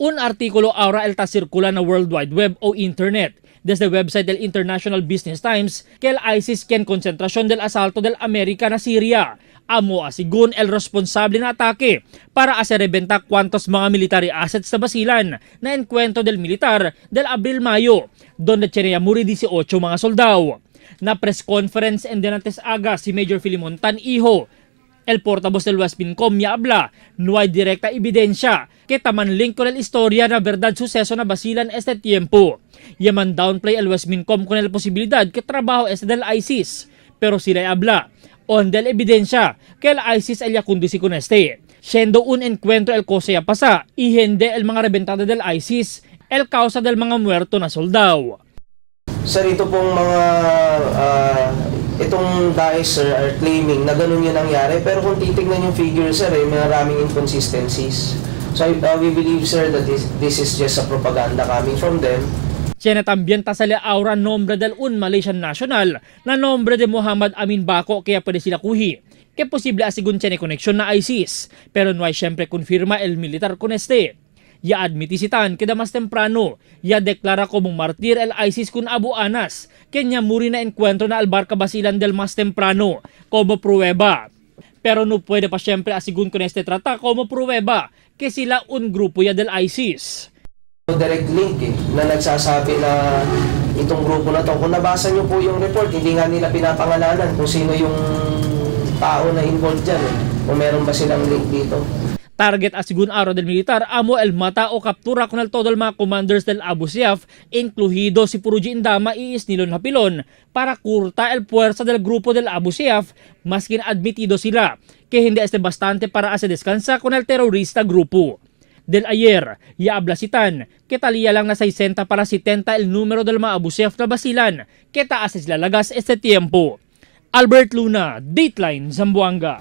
Un artículo ahora está circulando na World Wide Web o Internet desde el website del International Business Times que el ISIS quien concentración del asalto del América na Syria amo asigun el responsable na atake para hacer rebenta cuantos mga military assets sa basilan na encuentro del militar del Abril-Mayo donde tiene muri 18 mga soldado. Na press conference en Denantes Aga si Major Filimon Tan-Iho, el portavoz del Westmincom ya habla, no hay directa evidencia que taman link con el historia na verdad suceso na basilan este tiempo. Yaman downplay el Westmincom con el posibilidad que trabajo este del ISIS, pero sila habla, on del evidencia que el ISIS ay kundisi con este. Siendo un encuentro el cosa ya pasa, y hindi el mga rebentado del ISIS, el causa del mga muerto na soldado. Sir, ito pong mga itong Daesh, sir, are claiming na ganun yung nangyari. Pero kung titignan yung figure, sir, maraming inconsistencies. So we believe, sir, that this is just a propaganda coming from them. Siya también tasali aura nombre del un Malaysian national na nombre de Muhammad Amin Bako kaya pwede sila kuhi. Que posible asigun siya ni koneksyon na ISIS, pero no hay siyempre confirma el militar con este. Ya admitisitan que damas temprano, ya deklara como martir el ISIS kun Abu Anas, kanya muri na encuentro na albarca basilan del mas temprano, como prueba. Pero no puede pa siyempre asigun con este trata como prueba, que sila un grupo ya del ISIS. Direct link na nagsasabi na itong grupo na to, kung nabasa nyo po yung report, hindi nga nila pinapangalanan kung sino yung tao na involved dyan. Kung meron ba silang link dito. Target asigun araw del militar amo el mata o kaptura con el todo el mga commanders del Abu Sayyaf, incluido si Puruji Indama y Isnilon Hapilon, para kurta el puwersa del grupo del Abu Sayyaf, maskin admitido sila que hindi este bastante para hacer descansa con el terorista grupo. Del ayer, ya ablasitan, que taliya lang na 60 para 70 el número del mga Abu Sayyaf na basilan, que taas sila lagas este tiempo. Albert Luna, Dateline, Zamboanga.